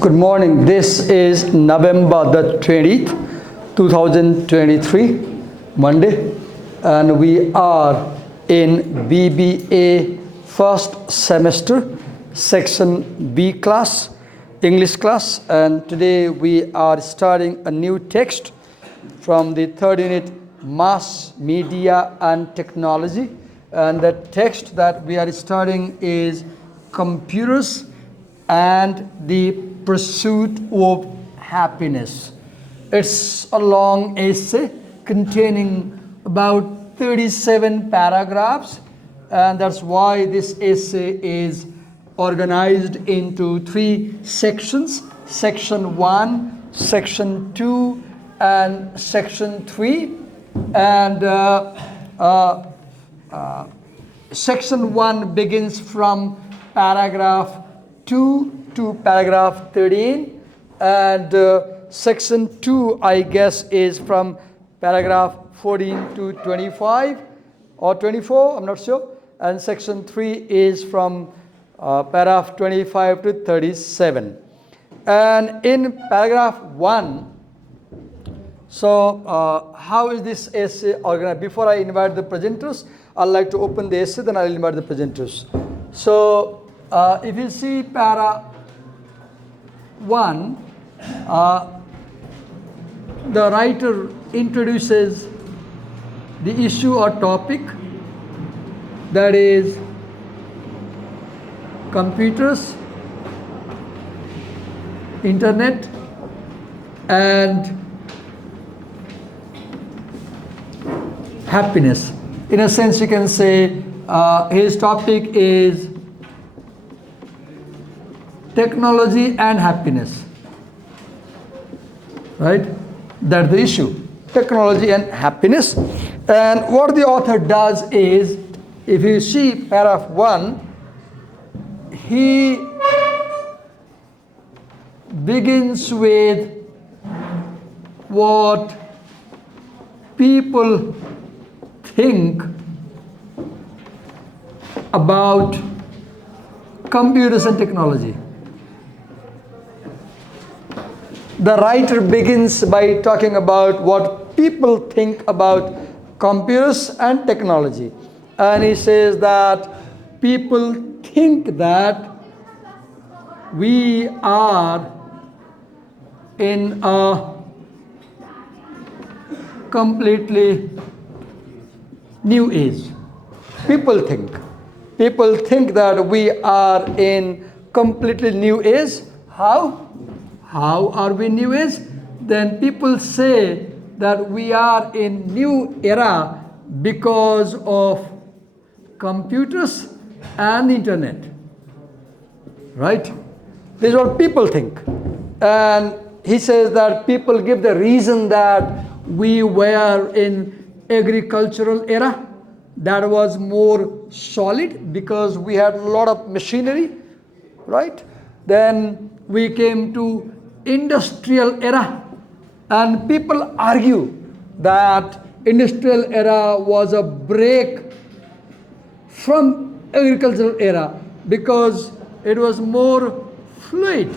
Good morning. This is November the 20th, 2023, Monday, and we are in BBA first semester, section B class, English class, and today we are starting a new text from the third unit, Mass Media and Technology, and the text that we are studying is Computers and the Pursuit of Happiness. It's a long essay containing about 37 paragraphs, and that's why this essay is organized into three sections: section 1, section 2, and section 3. And section 1 begins from paragraph 2 to paragraph 13, and section 2, I guess, is from paragraph 14 to 25 or 24, I'm not sure, and section 3 is from paragraph 25 to 37. And in paragraph 1, so how is this essay organized? Before I invite the presenters, I'd like to open the essay, then I'll invite the presenters. So if you see para 1, the writer introduces the issue or topic, that is computers, internet, and happiness. In a sense, you can say his topic is technology and happiness, right? That's the issue, technology and happiness. And what the author does is, if you see paragraph 1, he begins with what people think about computers and technology. The writer begins by talking about what people think about computers and technology. And he says that people think that we are in a completely new age. People think that we are in completely new age. How are we new age? Then people say that we are in new era because of computers and internet, right? This is what people think. And he says that people give the reason that we were in agricultural era that was more solid because we had a lot of machinery, right? Then we came to industrial era, and people argue that industrial era was a break from agricultural era because it was more fluid.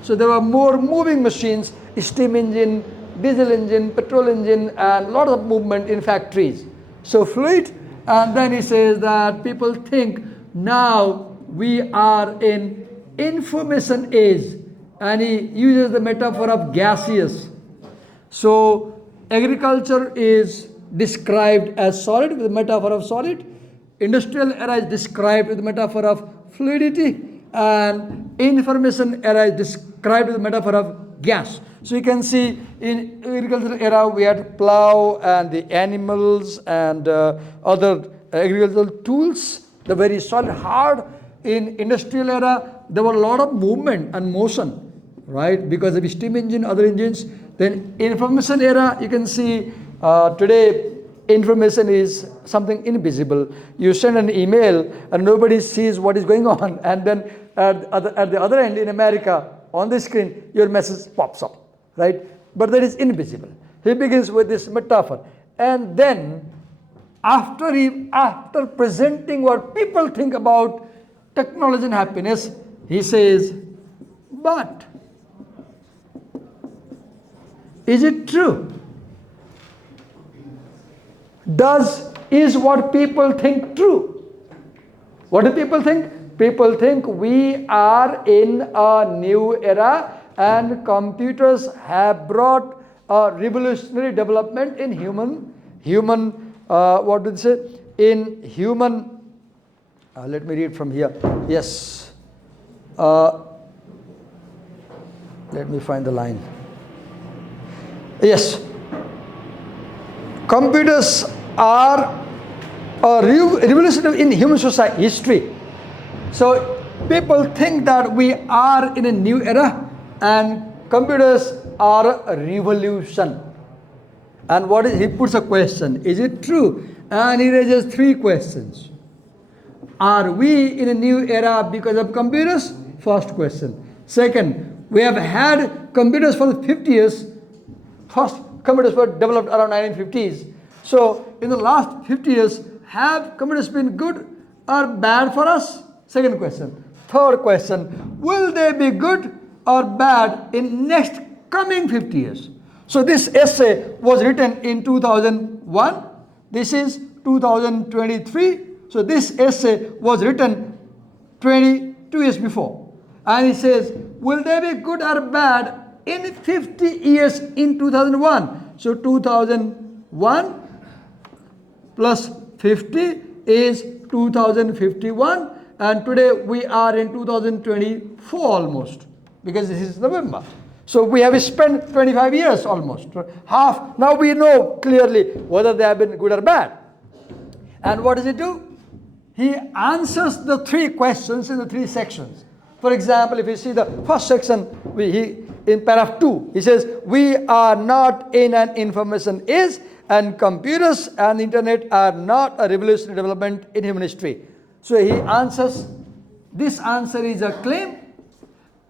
So there were more moving machines, steam engine, diesel engine, petrol engine, and a lot of movement in factories. So fluid. And then he says that people think now we are in information age, and he uses the metaphor of gaseous. So agriculture is described as solid with the metaphor of solid. Industrial era is described with the metaphor of fluidity, and information era is described with the metaphor of gas. So you can see in agricultural era we had plow and the animals and other agricultural tools, the very solid, hard. In industrial era there were a lot of movement and motion, right, because of steam engine, other engines. Then information era, you can see today information is something invisible. You send an email and nobody sees what is going on, and then at the other end in America, on the screen, your message pops up, right? But that is invisible. He begins with this metaphor, and then after presenting what people think about technology and happiness, he says, but Is it true? Is what people think true? What do people think? People think we are in a new era and computers have brought a revolutionary development in what do they say? In human, let me read from here. Yes. Let me find the line. Yes. Computers are a revolution in human society history. So people think that we are in a new era and computers are a revolution. And he puts a question, is it true? And he raises 3 questions. Are we in a new era because of computers? First question. Second, we have had computers for 50 years. First, computers were developed around 1950s. So in the last 50 years, have computers been good or bad for us? Second question. Third question, will they be good or bad in next coming 50 years? So this essay was written in 2001. This is 2023. So this essay was written 22 years before. And it says, will they be good or bad in 50 years in 2001? So 2001 plus 50 is 2051. And today we are in 2024 almost, because this is November. So we have spent 25 years almost, half. Now we know clearly whether they have been good or bad. And what does he do? He answers the 3 questions in the 3 sections. For example, if you see the first section, in paragraph 2, he says, we are not in an information age and computers and internet are not a revolutionary development in human history. So he answers, this answer is a claim,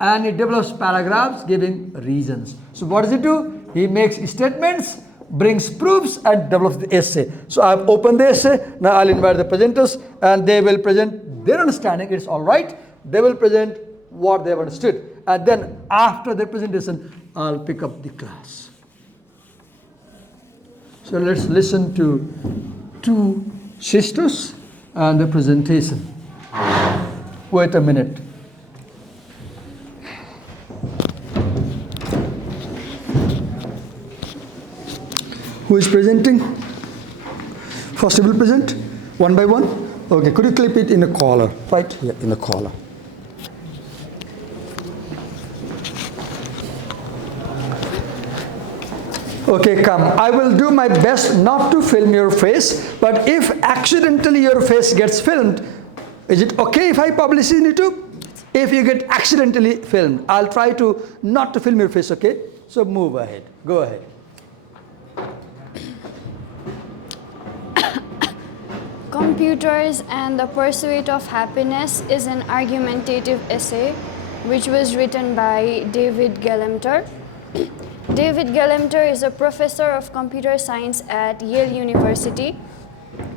and he develops paragraphs giving reasons. So what does he do? He makes statements, brings proofs, and develops the essay. So I've opened the essay. Now I'll invite the presenters and they will present their understanding. It's all right. They will present what they have understood. And then after the presentation, I'll pick up the class. So let's listen to 2 sisters and the presentation. Wait a minute. Who is presenting? First you will present, one by one. Okay, could you clip it in a collar? Right here, in the collar. Okay, come. I will do my best not to film your face, but if accidentally your face gets filmed, is it okay if I publish it in YouTube? If you get accidentally filmed, I'll try to not to film your face, okay? So move ahead. Go ahead. Computers and the Pursuit of Happiness is an argumentative essay which was written by David Gelemter. David Gelemter is a professor of computer science at Yale University,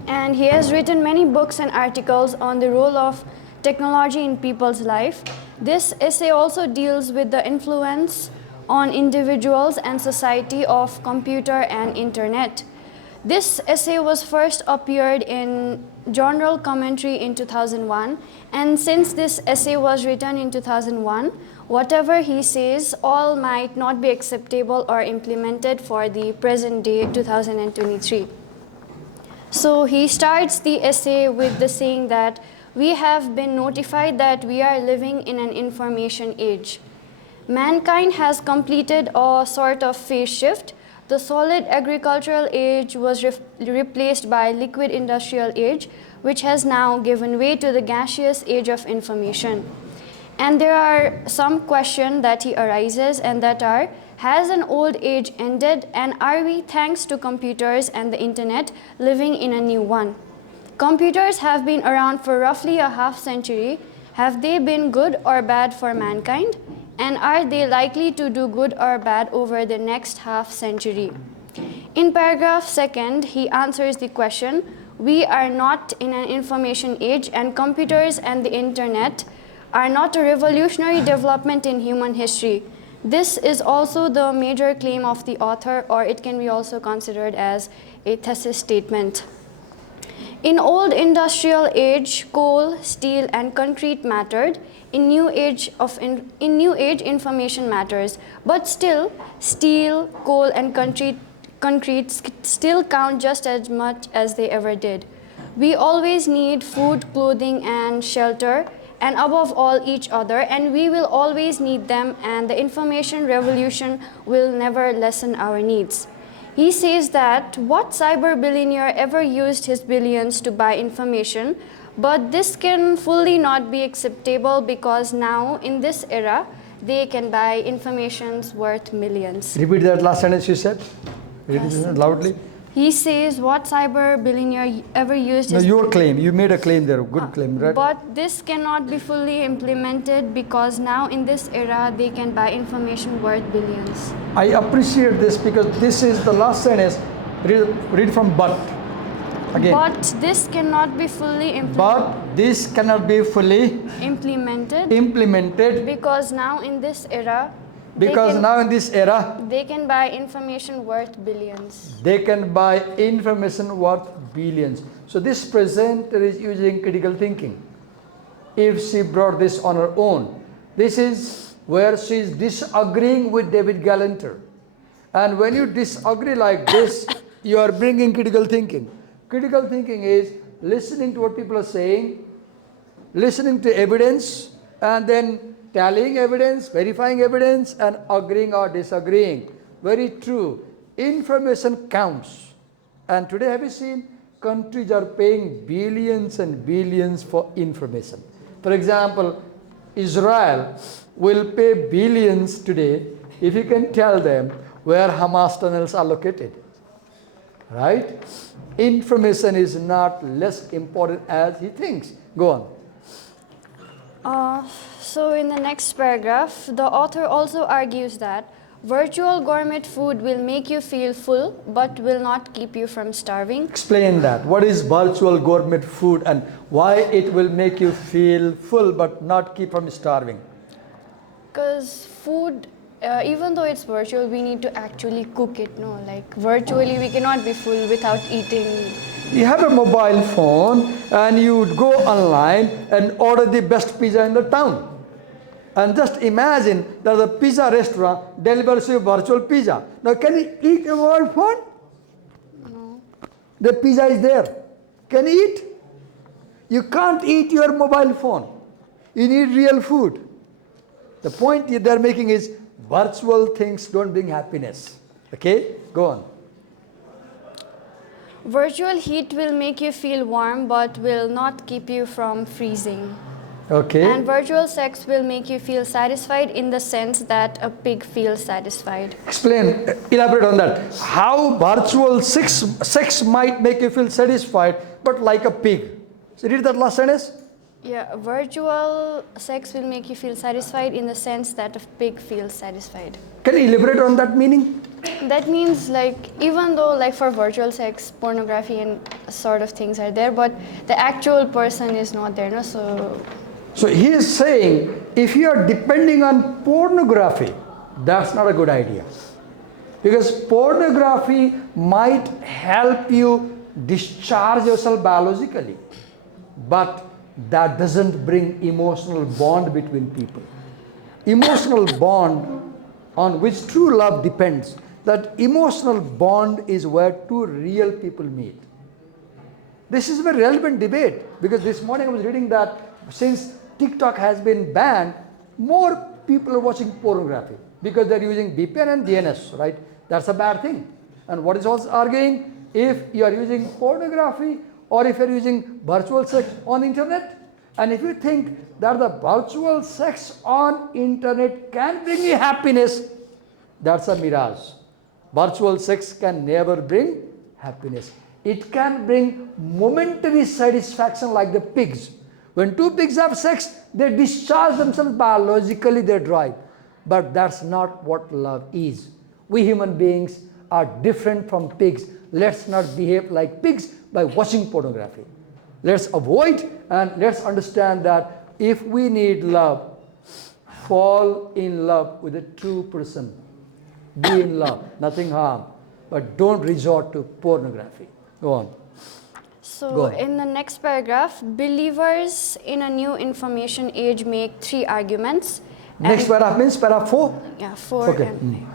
and he has written many books and articles on the role of technology in people's life. This essay also deals with the influence on individuals and society of computer and internet. This essay was first appeared in Journal Commentary in 2001, and since this essay was written in 2001, whatever he says all might not be acceptable or implemented for the present day 2023. So he starts the essay with the saying that we have been notified that we are living in an information age. Mankind has completed a sort of phase shift. The solid agricultural age was replaced by liquid industrial age, which has now given way to the gaseous age of information. And there are some questions that he arises, and that are, has an old age ended, and are we, thanks to computers and the internet, living in a new one? Computers have been around for roughly a half century. Have they been good or bad for mankind? And are they likely to do good or bad over the next half century? In paragraph 2, he answers the question, we are not in an information age, and computers and the internet are not a revolutionary development in human history. This is also the major claim of the author, or it can be also considered as a thesis statement. In old industrial age, coal, steel, and concrete mattered. In new age, information matters. But still, steel, coal, and concrete still count just as much as they ever did. We always need food, clothing, and shelter, and above all, each other, and we will always need them, and the information revolution will never lessen our needs. He says that what cyber billionaire ever used his billions to buy information, but this can fully not be acceptable because now, in this era, they can buy informations worth millions. Repeat that last sentence you said. Read it loudly. He says what cyber billionaire ever used No, his... your claim. You made a claim there. Good claim, right? But this cannot be fully implemented because now in this era they can buy information worth billions. I appreciate this because this is the last sentence. Read from but. Again. But this cannot be fully implemented. But this cannot be fully implemented because now in this era because now in this era they can buy information worth billions. They can buy information worth billions. So this presenter is using critical thinking. If she brought this on her own, this is where she is disagreeing with David Galanter. And when you disagree like this, you are bringing critical thinking. Critical thinking is listening to what people are saying, listening to evidence, and then tallying evidence, verifying evidence, and agreeing or disagreeing. Very true. Information counts. And today, have you seen countries are paying billions and billions for information? For example, Israel will pay billions today if you can tell them where Hamas tunnels are located. Right? Information is not less important as he thinks. Go on. So in the next paragraph, the author also argues that virtual gourmet food will make you feel full but will not keep you from starving. Explain that. What is virtual gourmet food and why it will make you feel full but not keep from starving? Because food, even though it's virtual, we need to actually cook it. No, like virtually we cannot be full without eating. You have a mobile phone and you would go online and order the best pizza in the town. And just imagine that the pizza restaurant delivers you virtual pizza. Now, can you eat a mobile phone? No. The pizza is there. Can you eat? You can't eat your mobile phone. You need real food. The point they're making is virtual things don't bring happiness. Okay? Go on. Virtual heat will make you feel warm but will not keep you from freezing. Okay. And virtual sex will make you feel satisfied in the sense that a pig feels satisfied. Explain, elaborate on that. How virtual sex might make you feel satisfied, but like a pig. So read that last sentence. Yeah, virtual sex will make you feel satisfied in the sense that a pig feels satisfied. Can you elaborate on that meaning? That means like even though like for virtual sex, pornography and sort of things are there, but the actual person is not there, no? So he is saying, if you are depending on pornography, that's not a good idea. Because pornography might help you discharge yourself biologically, but that doesn't bring emotional bond between people. Emotional bond on which true love depends. That emotional bond is where two real people meet. This is a very relevant debate because this morning I was reading that since TikTok has been banned, more people are watching pornography because they're using VPN and DNS, right? That's a bad thing. And what is also arguing, if you are using pornography or if you're using virtual sex on internet, and if you think that the virtual sex on internet can bring you happiness, that's a mirage. Virtual sex can never bring happiness. It can bring momentary satisfaction like the pigs. When two pigs have sex, they discharge themselves biologically, they drive. But that's not what love is. We human beings are different from pigs. Let's not behave like pigs by watching pornography. Let's avoid and let's understand that if we need love, fall in love with a true person. Be in love, nothing harm. But don't resort to pornography. Go on. So, Go on. in the next paragraph, believers in a new information age make 3 arguments. Next paragraph means paragraph 4? Yeah, 4. Okay. And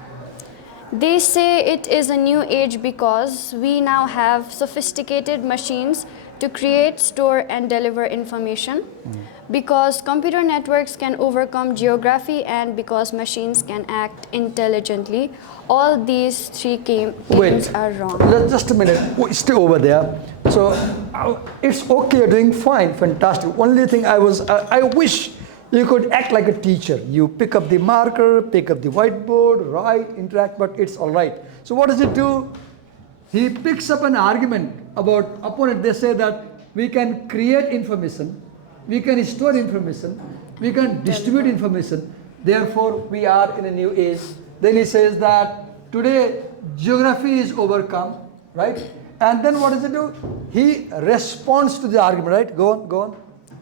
they say it is a new age because we now have sophisticated machines to create, store, and deliver information. Because computer networks can overcome geography, and because machines can act intelligently. All these 3 claims are wrong. Just a minute. Stay over there. So it's okay. You're doing fine. Fantastic. Only thing I wish you could act like a teacher. You pick up the marker, pick up the whiteboard, write, interact, but it's all right. So what does it do? He picks up an argument about opponent. They say that we can create information, we can store information, we can distribute information. Therefore, we are in a new age. Then he says that today geography is overcome, right? And then what does it do? He responds to the argument, right? Go on, go on.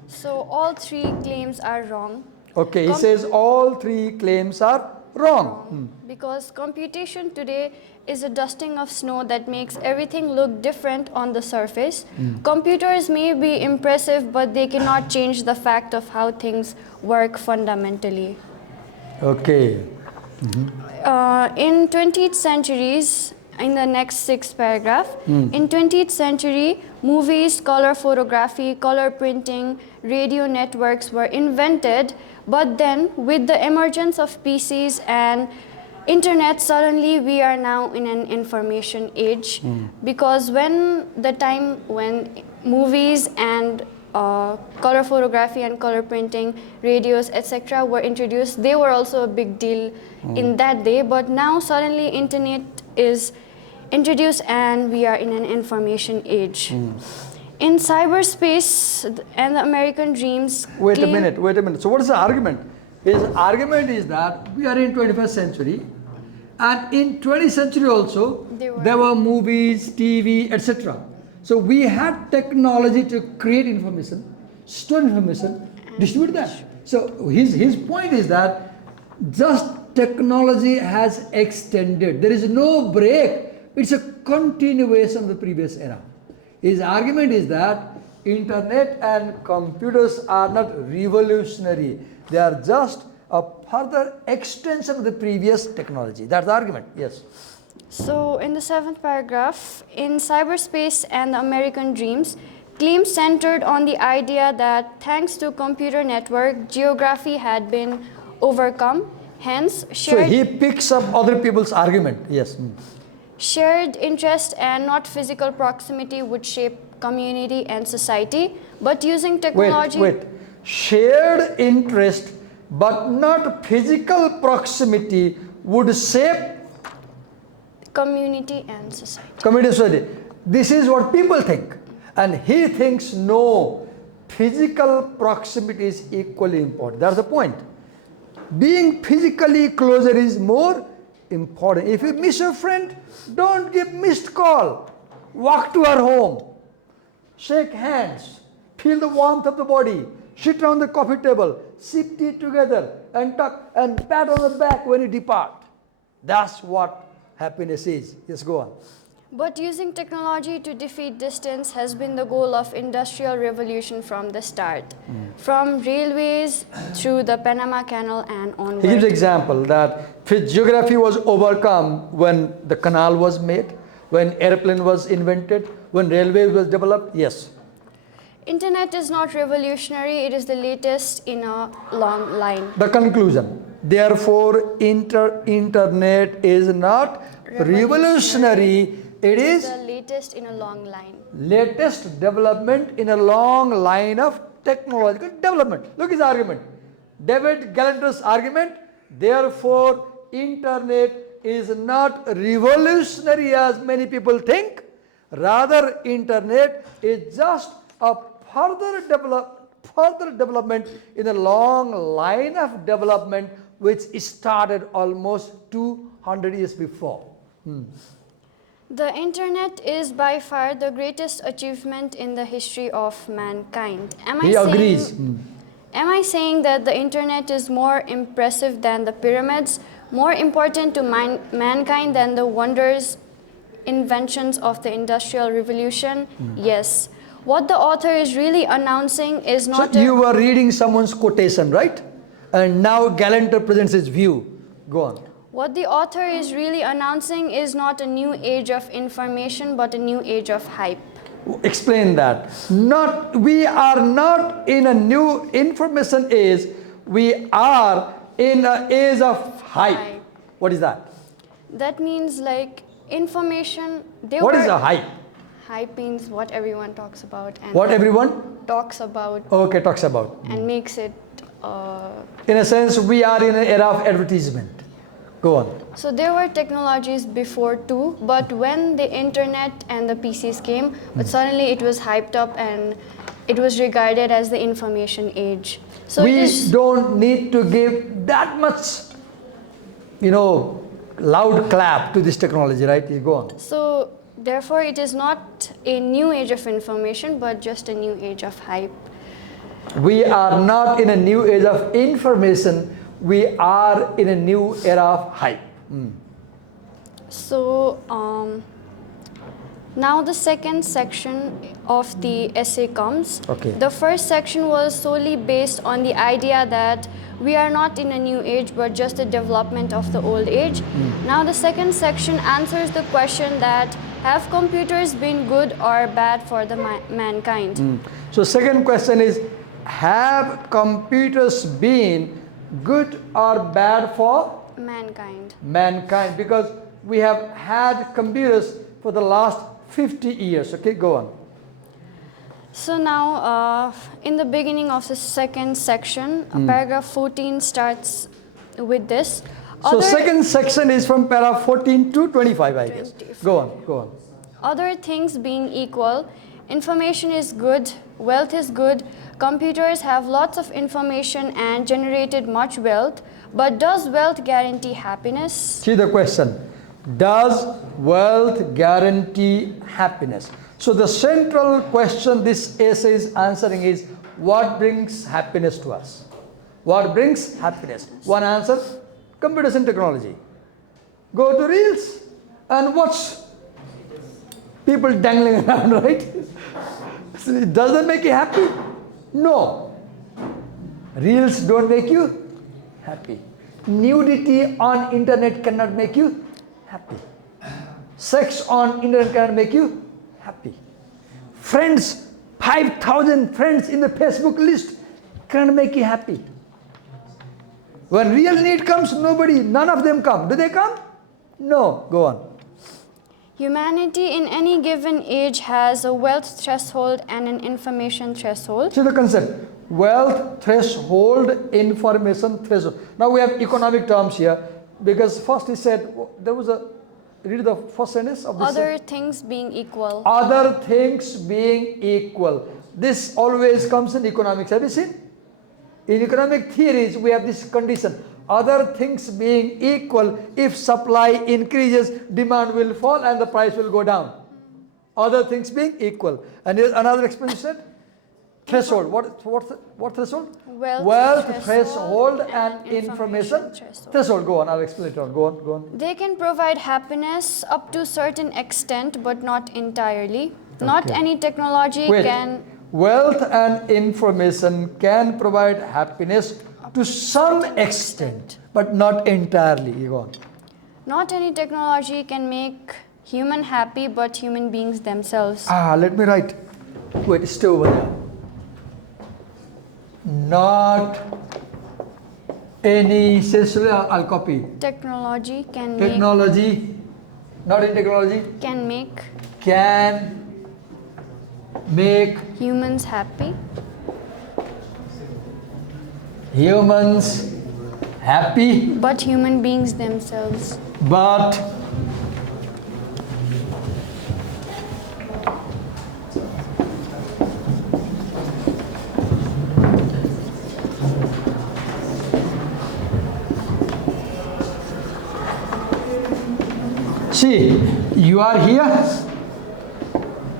So all 3 claims are wrong. Okay, he says all 3 claims are wrong. Because computation today is a dusting of snow that makes everything look different on the surface. Computers may be impressive, but they cannot change the fact of how things work fundamentally. Okay. In 20th centuries, in the next 6th paragraph, in 20th century, movies, color photography, color printing, radio networks were invented, but then with the emergence of PCs and internet, suddenly we are now in an information age. Because when movies and color photography and color printing, radios, etc. were introduced, they were also a big deal in that day, but now suddenly internet is introduced and we are in an information age. In cyberspace and the American dreams... Wait a minute. So what is the argument? His argument is that we are in 21st century, and in 20th century also there were movies, TV, etc. So we had technology to create information, store information, distribute that. So his point is that just technology has extended. There is no break. It's a continuation of the previous era. His argument is that internet and computers are not revolutionary. They are just a further extension of the previous technology. That's the argument. Yes. So in the 7th paragraph, in cyberspace and the American dreams, claims centered on the idea that thanks to computer network, geography had been overcome. Hence, so he picks up other people's argument. Yes. Shared interest and not physical proximity would shape community and society, but using technology... Wait. Shared interest but not physical proximity would shape community and society. Community and society. This is what people think. And he thinks no, physical proximity is equally important. That's the point. Being physically closer is more important. If you miss your friend, don't give missed call. Walk to her home. Shake hands. Feel the warmth of the body. Sit around the coffee table. Sip tea together and talk and pat on the back when you depart. That's what happiness is. Yes, go on. But using technology to defeat distance has been the goal of industrial revolution from the start. From railways through the Panama Canal and onward. He gives an example that geography was overcome when the canal was made, when airplane was invented, when railway was developed. Yes. Internet is not revolutionary, it is the latest in a long line. The conclusion. Therefore, internet is not revolutionary. It is the latest in a long line. Latest development in a long line of technological development. Look his argument. David Galanter's argument. Therefore, internet is not revolutionary as many people think. Rather, internet is just a further development in a long line of development which started almost 200 years before. The internet is by far the greatest achievement in the history of mankind. He agrees. Am I saying that the internet is more impressive than the pyramids, more important to mankind than the wonders, inventions of the Industrial Revolution? Yes. What the author is really announcing is not So you were reading someone's quotation, right? And now Galanter presents his view. Go on. What the author is really announcing is not a new age of information, but a new age of hype. Explain that. We are not in a new information age. We are in an age of hype. What is that? That means like information. What is a hype? Hype means what everyone talks about. And What everyone talks about. Okay, talks about. And makes it. In a sense, we are in an era of advertisement. Go on. So there were technologies before too, but when the internet and the PCs came, but suddenly it was hyped up and it was regarded as the information age. So we don't need to give that much, loud clap to this technology, right? You go on. So therefore, it is not a new age of information, but just a new age of hype. We are not in a new age of information. We are in a new era of hype. So now the second section of the essay comes. Okay. The first section was solely based on the idea that we are not in a new age but just a development of the old age. Now the second section answers the question that have computers been good or bad for the mankind? So second question is, have computers been good or bad for mankind? Mankind, because we have had computers for the last 50 years. Okay, go on. So now, in the beginning of the second section, paragraph 14 starts with this. So second section is from paragraph 14 to 25, I guess. 25. Go on, go on. Other things being equal, information is good, wealth is good, computers have lots of information and generated much wealth, but does wealth guarantee happiness? See the question. Does wealth guarantee happiness? So the central question this essay is answering is, what brings happiness to us? What brings happiness? One answer, computers and technology. Go to Reels and watch people dangling around, right? So does that make you happy? No. Reels don't make you happy. Nudity on internet cannot make you happy. Sex on internet cannot make you happy. Friends, 5,000 friends in the Facebook list cannot make you happy. When real need comes, none of them come. Do they come? No. Go on. Humanity in any given age has a wealth threshold and an information threshold. See the concept. Wealth threshold, information threshold. Now we have economic terms here, because first he said, there was a, read the first sentence of this. Other things being equal. Other things being equal. This always comes in economics. Have you seen? In economic theories, we have this condition. Other things being equal, if supply increases, demand will fall and the price will go down. Other things being equal. And here's another explanation. Threshold. What threshold? Wealth threshold and information threshold. Go on, I'll explain it on. Go on. They can provide happiness up to a certain extent, but not entirely. Okay. Not any technology can... Wealth and information can provide happiness to some extent, but not entirely. Go on. Not any technology can make human happy, but human beings themselves. Let me write. Wait, stay over there. Not any, I'll copy. Technology can technology, not in technology. Can make humans happy. Humans happy. But human beings themselves. But see, you are here,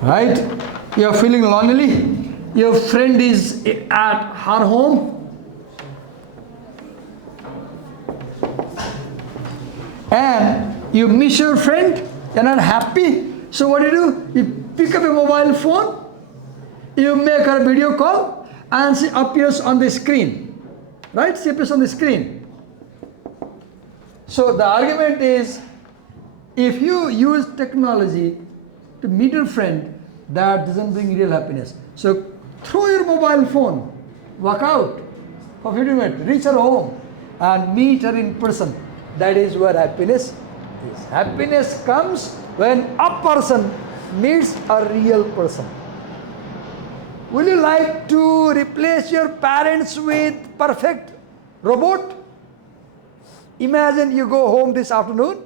right? You are feeling lonely. Your friend is at her home. and you miss your friend, you're not happy. So what do? You pick up a mobile phone, you make her a video call, and she appears on the screen. Right? She appears on the screen. So the argument is, if you use technology to meet your friend, that doesn't bring real happiness. So throw your mobile phone, walk out for 15 minutes, reach her home, and meet her in person. That is where happiness is. Happiness comes when a person meets a real person. Will you like to replace your parents with perfect robot? Imagine you go home this afternoon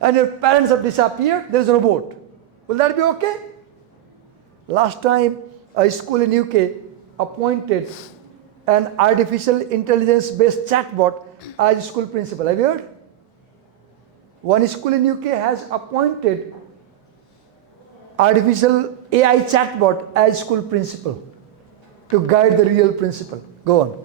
and your parents have disappeared, there is a robot. Will that be okay? Last time a school in UK appointed an artificial intelligence based chatbot as school principal. Have you heard? One school in UK has appointed artificial AI chatbot as school principal to guide the real principal. Go on.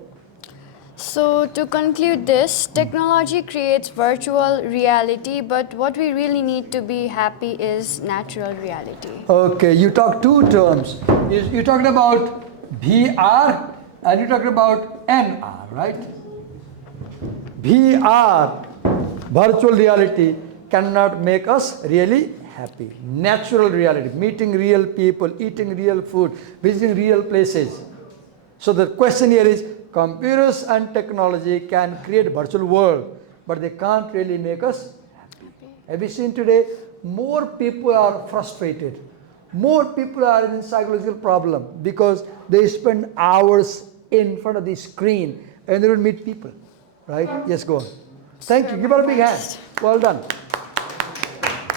So to conclude this, technology creates virtual reality, but what we really need to be happy is natural reality. Okay, you talked two terms. You talked about VR and you talked about NR, right? VR, virtual reality, cannot make us really happy. Natural reality, meeting real people, eating real food, visiting real places. So the question here is, computers and technology can create virtual world, but they can't really make us happy. Have you seen today, more people are frustrated. More people are in psychological problem because they spend hours in front of the screen and they don't meet people. Right? Yes, go on. Thank you. Give her a big hand. Well done.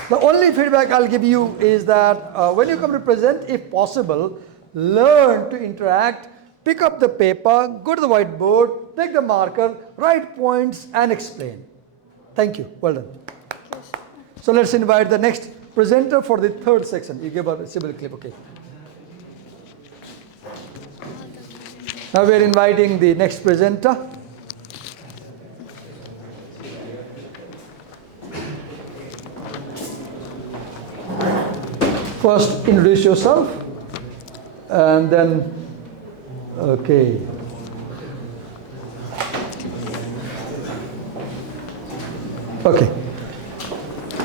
The only feedback I'll give you is that when you come to present, if possible, learn to interact. Pick up the paper, go to the whiteboard, take the marker, write points and explain. Thank you. Well done. So let's invite the next presenter for the third section. You give a symbol clip, okay. Now we are inviting the next presenter. First introduce yourself and then okay. Okay.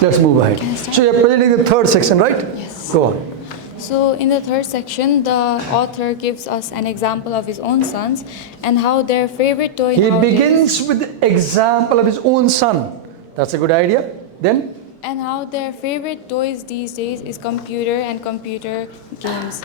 Let's move ahead. So you're presenting the third section, right? Yes. Go on. So in the third section, the author gives us an example of his own sons and how their favorite toy He nowadays, begins with the example of his own son. That's a good idea. Then? and how their favorite toys these days is computer and computer games.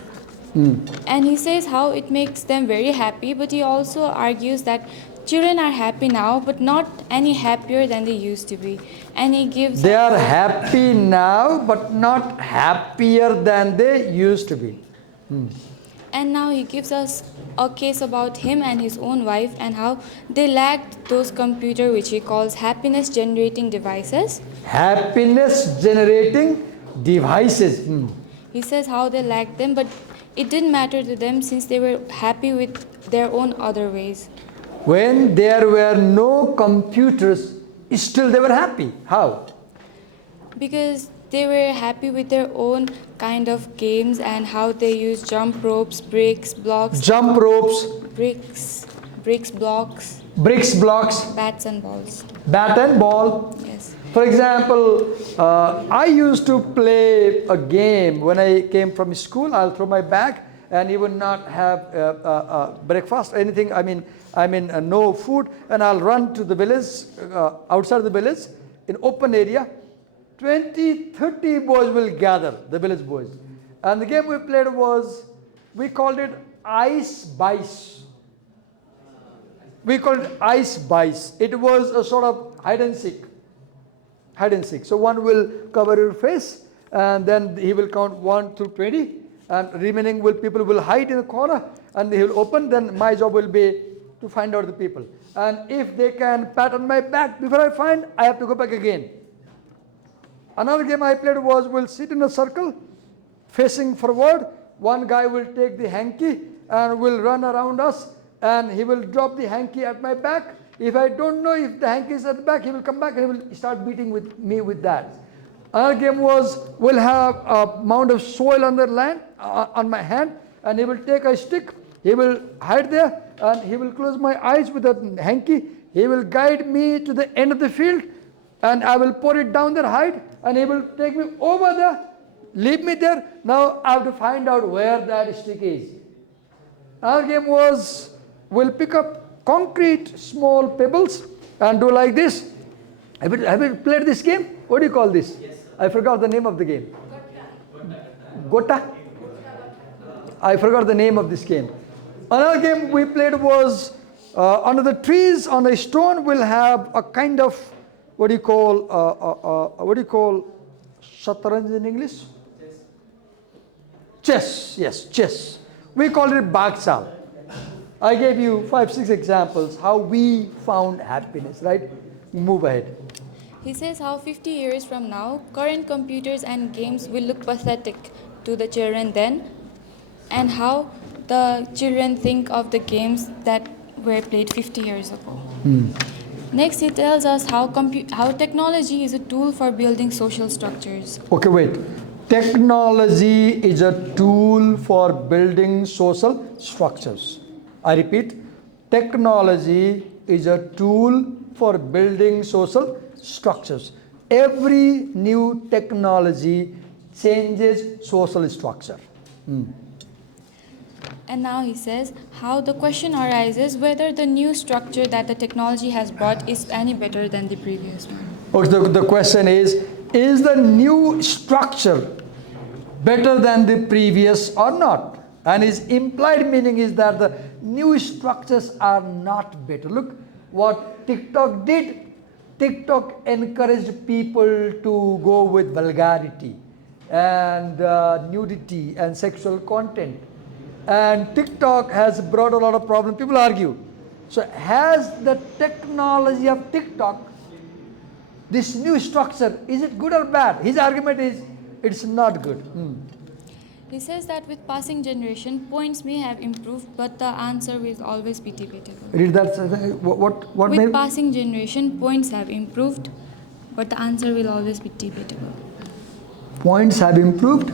And he says how it makes them very happy, but he also argues that children are happy now, but not any happier than they used to be. And he gives... They are happy now, but not happier than they used to be. And now he gives us a case about him and his own wife and how they lacked those computer which he calls happiness generating devices. Happiness generating devices. He says how they lacked them, but it didn't matter to them since they were happy with their own other ways. When there were no computers, still they were happy. How? Because they were happy with their own kind of games and how they use jump ropes, bricks, blocks, Jump ropes, bricks, blocks, bricks, blocks, bats and balls. bat and ball. Yes. For example, I used to play a game when I came from school. I'll throw my bag and he would not have breakfast, anything. I mean, no food, and I'll run to the village, outside the village, in open area. 20, 30 boys will gather, the village boys. And the game we played was, we called it Ice Bice. We called it Ice Bice. It was a sort of hide and seek. Hide and seek. So one will cover your face, and then he will count 1 to 20, and remaining people will hide in the corner, and he will open. Then my job will be to find out the people. And if they can pat on my back before I find, I have to go back again. Another game I played was, we'll sit in a circle, facing forward. One guy will take the hanky and will run around us, and he will drop the hanky at my back, If I don't know if the hanky is at the back, he will come back and he will start beating with me with that. Another game was, we'll have a mound of soil on the land, on my hand, and he will take a stick, he will hide there, and he will close my eyes with a hanky. He will guide me to the end of the field, and I will pour it down there, hide, and he will take me over there, leave me there. Now I have to find out where that stick is. Our game was, we'll pick up concrete small pebbles and do like this. Have you played this game? What do you call this? Yes. I forgot the name of the game. Gota? I forgot the name of this game. Another game we played was under the trees, on a stone, we'll have a kind of, what do you call shatranj in English? Chess. Yes, chess. We call it Bagsal. I gave you 5-6 examples how we found happiness, right? Move ahead. He says how 50 years from now, current computers and games will look pathetic to the children then, and how the children think of the games that were played 50 years ago. Next, he tells us how technology is a tool for building social structures. Okay, wait. Technology is a tool for building social structures. I repeat, technology is a tool for building social structures. Every new technology changes social structure. And now he says how the question arises whether the new structure that the technology has brought is any better than the previous one. Okay, the question is the new structure better than the previous or not? And his implied meaning is that the new structures are not better. Look what TikTok did. TikTok encouraged people to go with vulgarity and nudity and sexual content. And TikTok has brought a lot of problems. People argue. So has the technology of TikTok, this new structure, is it good or bad? His argument is it's not good. He says that with passing generation, points may have improved, but the answer will always be debatable. Read that. What with passing generation, points have improved, but the answer will always be debatable. Points have improved?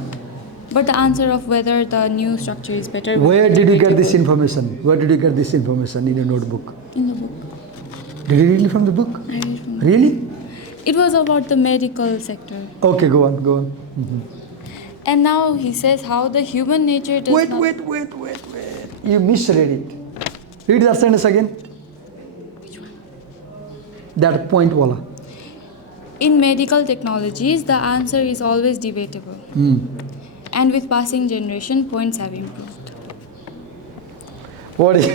But the answer of whether the new structure is better. Where did you get this information? Where did you get this information in your notebook? In the book. Did you read it from the book? I read from the Really? book. It was about the medical sector. Okay, go on. And now he says how the human nature does Wait. not... You misread it. Read that sentence again. Which one? That point wala. In medical technologies, the answer is always debatable. And with passing generation, points have improved. What is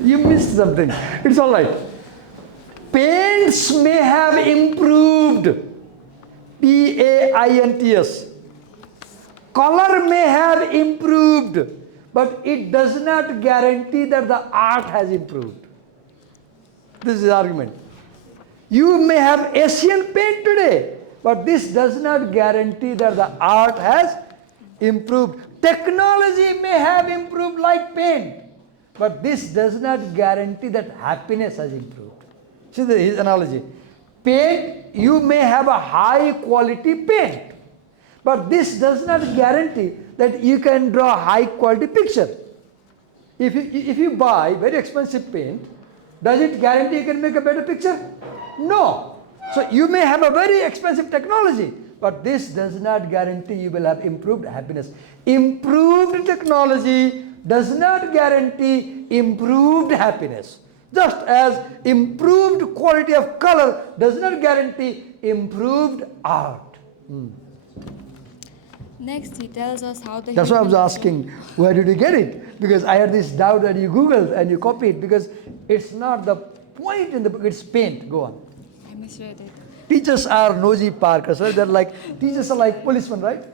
you missed something. It's all right. Paints may have improved. PAINTS. Color may have improved, but it does not guarantee that the art has improved. This is the argument. You may have Asian paint today, but this does not guarantee that the art has improved. Technology may have improved like paint, but this does not guarantee that happiness has improved. See his analogy. Paint, you may have a high quality paint, but this does not guarantee that you can draw a high quality picture. If you buy very expensive paint, does it guarantee you can make a better picture? No. So you may have a very expensive technology, but this does not guarantee you will have improved happiness. Improved technology does not guarantee improved happiness. Just as improved quality of color does not guarantee improved art. Next, he tells us how the... That's why I was asking, where did you get it? Because I had this doubt that you Googled and you copied, because it's not the point in the book, it's paint. Go on. I misread it. Teachers are nosy parkers, right? They're like, teachers are like policemen, right?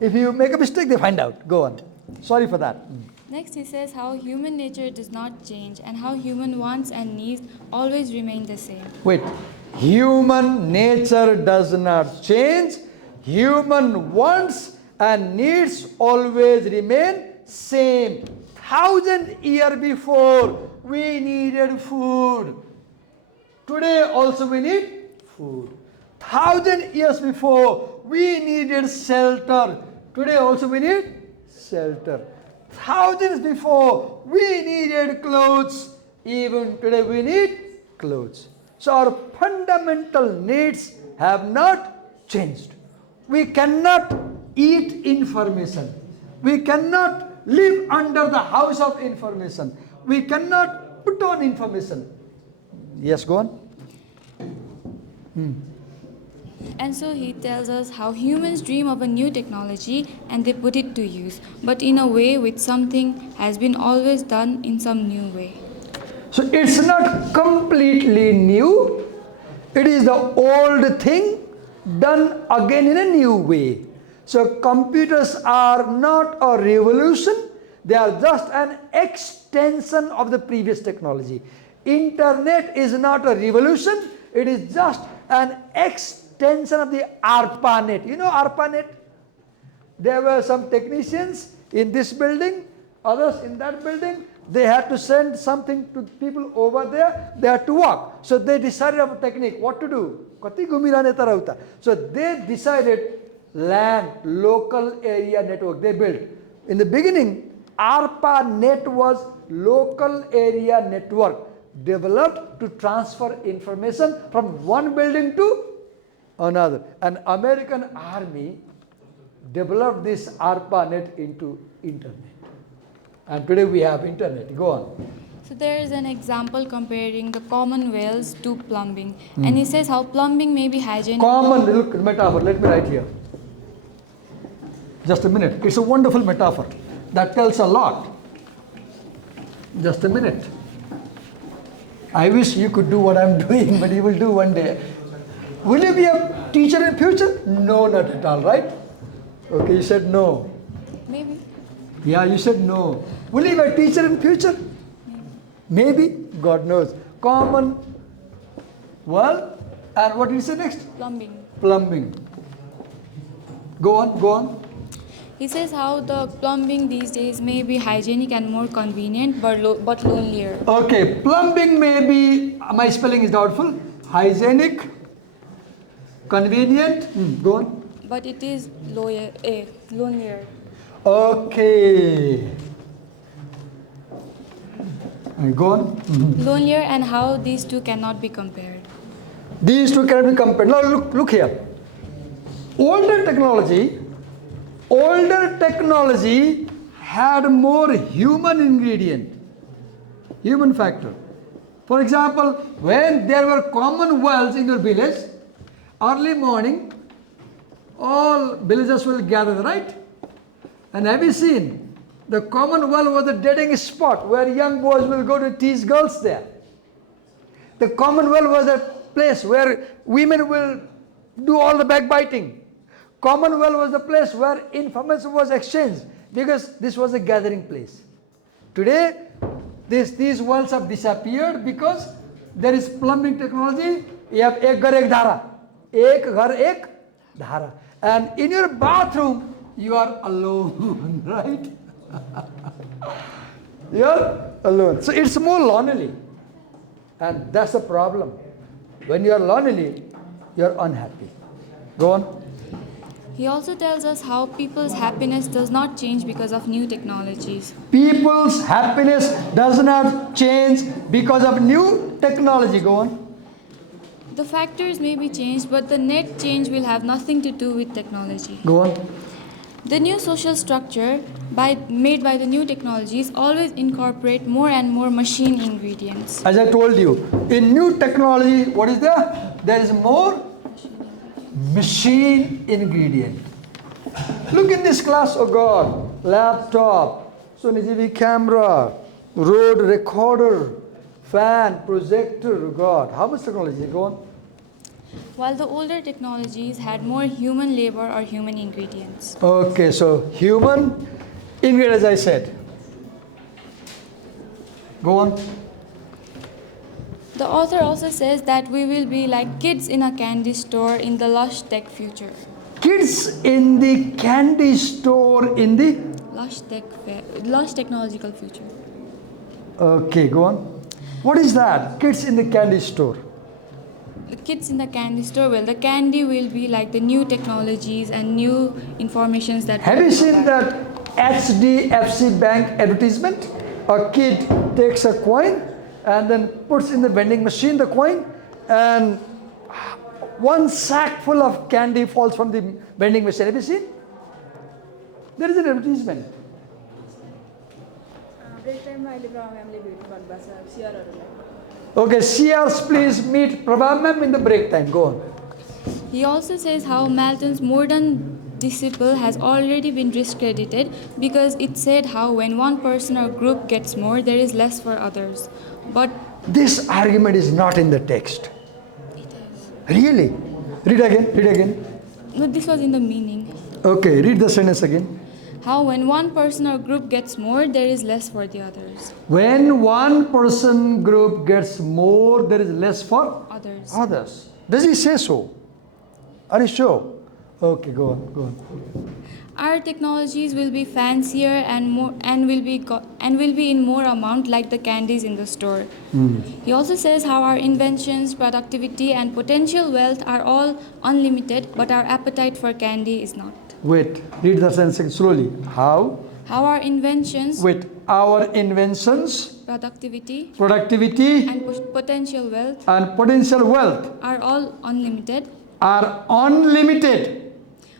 If you make a mistake, they find out. Go on. Sorry for that. Next, he says how human nature does not change and how human wants and needs always remain the same. Wait. Human nature does not change. Human wants and needs always remain same. 1,000 years before, we needed food. Today also we need food. 1,000 years before we needed shelter. Today also we need shelter. Thousands before we needed clothes. Even today we need clothes. So our fundamental needs have not changed. We cannot eat information. We cannot live under the house of information. We cannot put on information. Yes, go on. And so he tells us how humans dream of a new technology and they put it to use, but in a way which something has been always done in some new way. So it's not completely new. It is the old thing done again in a new way. So computers are not a revolution. They are just an extension of the previous technology. Internet is not a revolution. It is just an extension of the ARPANET. You know ARPANET? There were some technicians in this building, others in that building. They had to send something to people over there. They had to walk. So they decided on a technique, what to do. So they decided LAN, local area network, they built. In the beginning, ARPANET was local area network developed to transfer information from one building to another. And American army developed this ARPANET into internet. And today we have internet. Go on. So there is an example comparing the common wells to plumbing. And he says how plumbing may be hygienic. Common, look, metaphor. Let me write here. Just a minute. It's a wonderful metaphor. That tells a lot. Just a minute. I wish you could do what I'm doing, but you will do one day. Will you be a teacher in future? No, not at all, right? Okay, you said no. Maybe. Yeah, you said no. Will you be a teacher in future? Maybe. God knows. Common. Well, and what did you say next? Plumbing. Plumbing. Go on, go on. He says how the plumbing these days may be hygienic and more convenient, but lonelier. Okay, plumbing may be, my spelling is doubtful, hygienic, convenient, go on. But it is lonelier. Okay. Go on. Lonelier, and how these two cannot be compared. These two cannot be compared. Now look here. Older technology had more human ingredient, human factor. For example, when there were common wells in your village, early morning, all villagers will gather, right? And have you seen? The common well was a dead-end spot where young boys will go to tease girls there. The common well was a place where women will do all the backbiting. Commonwealth was the place where information was exchanged because this was a gathering place. Today, these wells have disappeared because there is plumbing technology. You have ek ghar ek dhara. Ek ghar ek dhara. And in your bathroom, you are alone, right? You are alone. So it's more lonely. And that's the problem. When you are lonely, you are unhappy. Go on. He also tells us how people's happiness does not change because of new technologies. People's happiness does not change because of new technology. Go on. The factors may be changed, but the net change will have nothing to do with technology. Go on. The new social structure made by the new technologies always incorporate more and more machine ingredients. As I told you, in new technology, what is there? There is more machine ingredient. Look in this class, oh God, laptop, Sony TV camera, road recorder, fan, projector, oh God. How much technology? Go on. While the older technologies had more human labor or human ingredients. Okay, so human ingredient, as I said. Go on. The author also says that we will be like kids in a candy store in the lush tech future. Kids in the candy store in the... Lush technological future. Okay, go on. What is that? Kids in the candy store. kids in the candy store, well, the candy will be like the new technologies and new informations that. Have you seen that HDFC Bank advertisement? A kid takes a coin and then puts in the vending machine the coin, and one sack full of candy falls from the vending machine. Have you seen? There is an advertisement. Okay, CRs, please meet Prabha ma'am in the break time. Go on. He also says how Malton's modern disciple has already been discredited because it said how when one person or group gets more, there is less for others. But This argument is not in the text. it is. Really? Read again, read again. No, this was in the meaning. Okay, read the sentence again. How when one person or group gets more, there is less for the others. When one person group gets more, there is less for Others. others. Does he say so? Are you sure? Okay, go on, go on. Our technologies will be fancier and more, and will be in more amount like the candies in the store. He also says how our inventions, productivity, and potential wealth are all unlimited, but our appetite for candy is not. Wait, read the sentence slowly. How? How our inventions, With our inventions, productivity, productivity, and potential wealth and potential wealth are all unlimited, are unlimited,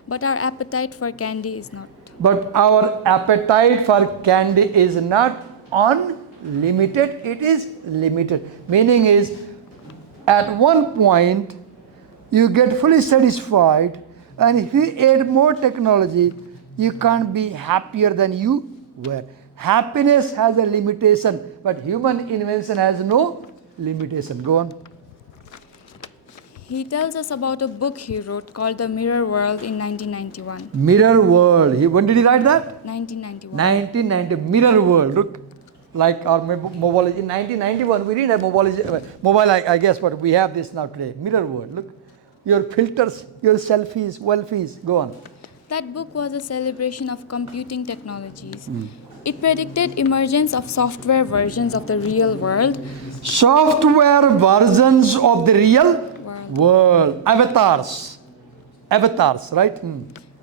but our appetite for candy is not. but our appetite for candy is not unlimited, it is limited. Meaning is, at one point, you get fully satisfied, and if you add more technology, you can't be happier than you were. Happiness has a limitation, but human invention has no limitation. Go on. He tells us about a book he wrote called The Mirror World in 1991. Mirror world. When did he write that? 1991. 1990. Mirror world. Look, like our mobile. In 1991, we didn't have mobile, I guess, but we have this now today. Mirror world. Look, your filters, your selfies, welfies. Go on. That book was a celebration of computing technologies. It predicted emergence of software versions of the real world. Software versions of the real world. Avatars. Avatars, right?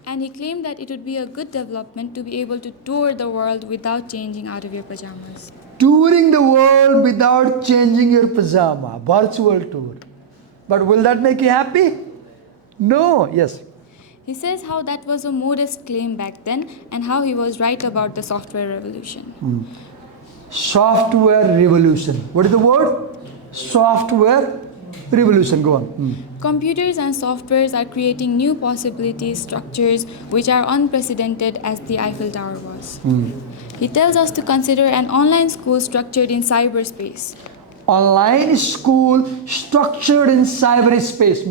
And he claimed that it would be a good development to be able to tour the world without changing out of your pajamas. Touring the world without changing your pajama. Virtual tour. But will that make you happy? No. Yes. He says how that was a modest claim back then and how he was right about the software revolution. Software revolution. What is the word? Software revolution. Go on. Computers and softwares are creating new possibilities, structures which are unprecedented as the Eiffel Tower was. He tells us to consider an online school structured in cyberspace, Online school structured in cyberspace.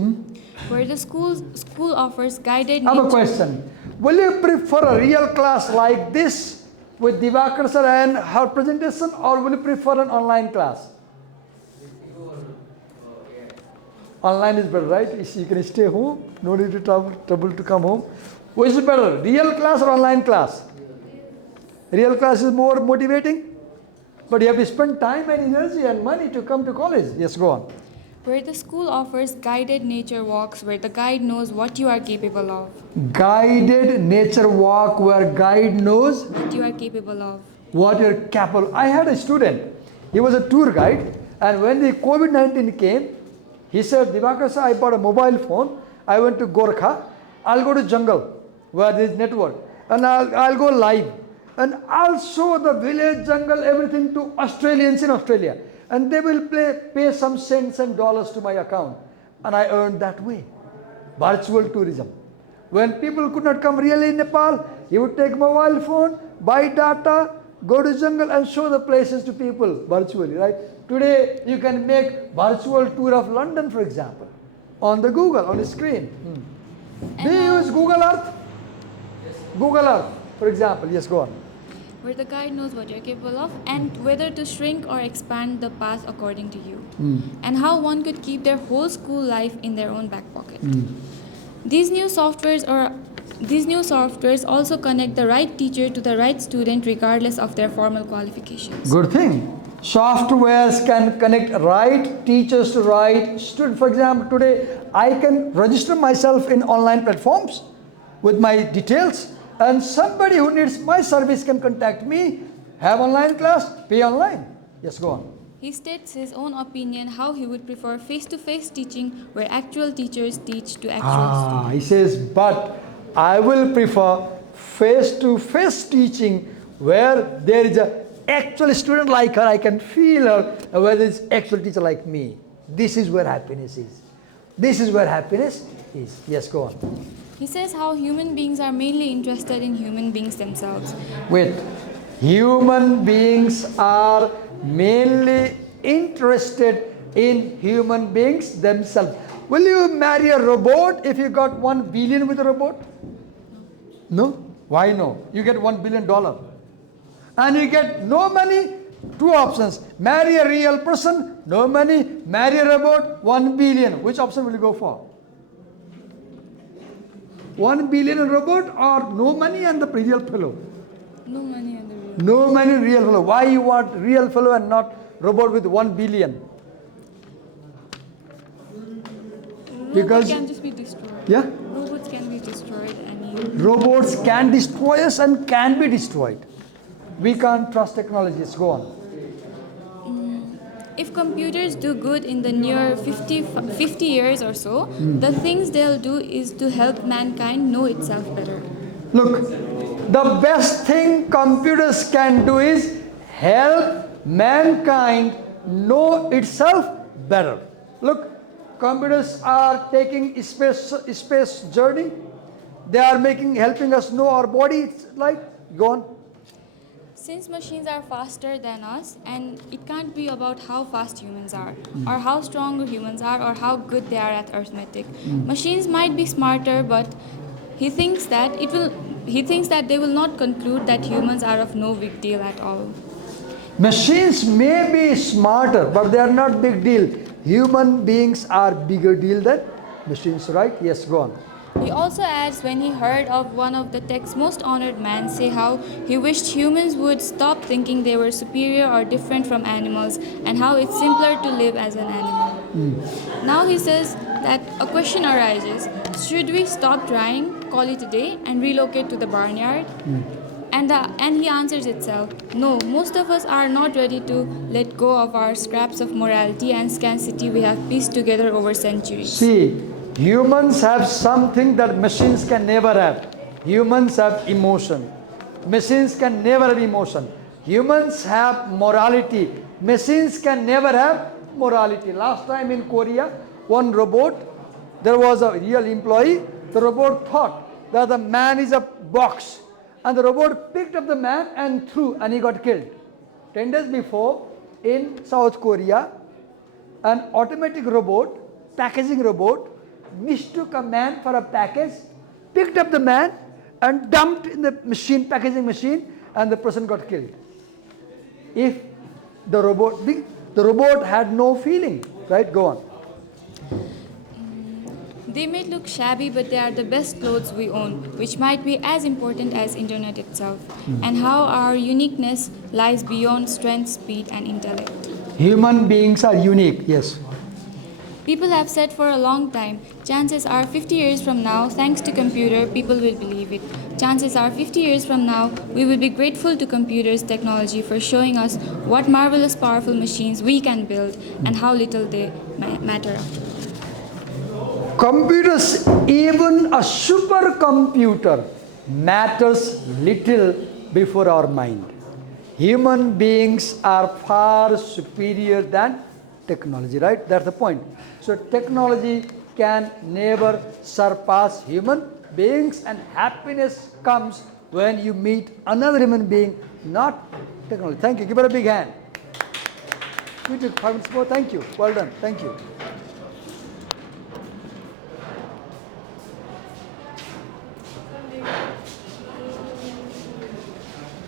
where the school offers guided I have a nature- question. Will you prefer a real class like this with Divakar sir and her presentation, or will you prefer an online class? Online is better, right? You can stay home, no need to trouble to come home. Which is better, real class or online class? Real class is more motivating, but you have to spend time and energy and money to come to college. Yes, go on. where the school offers guided nature walks where the guide knows what you are capable of. Guided nature walk where guide knows What you are capable of. what you're capable. I had a student, he was a tour guide, and when the COVID-19 came, he said, Divakar sir, I bought a mobile phone, I went to Gorkha, I'll go to jungle where there is network, and I'll go live, and I'll show the village, jungle, everything to Australians in Australia, and they will pay some cents and dollars to my account, and I earned that way. Virtual tourism. When people could not come really in Nepal, he would take mobile phone, buy data, go to jungle and show the places to people virtually, right? Today, you can make virtual tour of London, for example, on the Google, on the screen. Do you use Google Earth? Yes. Google Earth, for example. Yes, go on. Where the guide knows what you're capable of and whether to shrink or expand the path according to you. And how one could keep their whole school life in their own back pocket. These new softwares also connect the right teacher to the right student regardless of their formal qualifications. Good thing. Softwares can connect right teachers to right students. For example, today I can register myself in online platforms with my details, and somebody who needs my service can contact me, have online class, pay online. Yes, go on. He states his own opinion how he would prefer face-to-face teaching where actual teachers teach to actual students. He says, but I will prefer face-to-face teaching where there is a actual student like her, I can feel her, and where there is actual teacher like me. This is where happiness is. This is where happiness is. Yes, go on. He says how human beings are mainly interested in human beings themselves. Wait. Human beings are mainly interested in human beings themselves. Will you marry a robot if you got 1 billion with a robot? No? Why no? You get $1 billion. And you get no money, 2 options. Marry a real person, no money. Marry a robot, 1 billion. Which option will you go for? 1 billion in robot or no money and the real fellow? No money and the real. No money, real fellow. Why you want real fellow and not robot with 1 billion? Robots can just be destroyed. Yeah? Robots can be destroyed. Robots can destroy us and can be destroyed. We can't trust technologies. Go on. If computers do good in the near 50 years or so, the things they'll do is to help mankind know itself better. Look, the best thing computers can do is help mankind know itself better. Look, computers are taking space journey. They are helping us know our body. It's like, go on. Since machines are faster than us, and it can't be about how fast humans are, or how strong humans are, or how good they are at arithmetic. Machines might be smarter, but he thinks that they will not conclude that humans are of no big deal at all. Machines may be smarter, but they are not big deal. Human beings are bigger deal than machines, right? Yes, go on. He also adds when he heard of one of the tech's most honored men say how he wished humans would stop thinking they were superior or different from animals and how it's simpler to live as an animal. Now he says that a question arises, should we stop trying, call it a day and relocate to the barnyard? And he answers itself, no, most of us are not ready to let go of our scraps of morality and scarcity we have pieced together over centuries. See, humans have something that machines can never have. Humans have emotion. Machines can never have emotion. Humans have morality. Machines can never have morality. Last time in Korea, one robot, there was a real employee. The robot thought that the man is a box. And the robot picked up the man and threw, and he got killed. 10 days before, in South Korea, an automatic robot, packaging robot, mistook a man for a package, picked up the man and dumped in the machine, packaging machine, and the person got killed. If the robot had no feeling, right? Go on. They may look shabby, but they are the best clothes we own, which might be as important as internet itself, and how our uniqueness lies beyond strength, speed, and intellect. Human beings are unique, yes. People have said for a long time, chances are 50 years from now, thanks to computer, people will believe it. Chances are 50 years from now, we will be grateful to computers' technology for showing us what marvelous powerful machines we can build and how little they matter. Computers, even a supercomputer, matters little before our mind. Human beings are far superior than technology, right? That's the point. So technology can never surpass human beings, and happiness comes when you meet another human being, not technology. Thank you. Give her a big hand. We took 5 minutes more. Thank you. Well done. Thank you.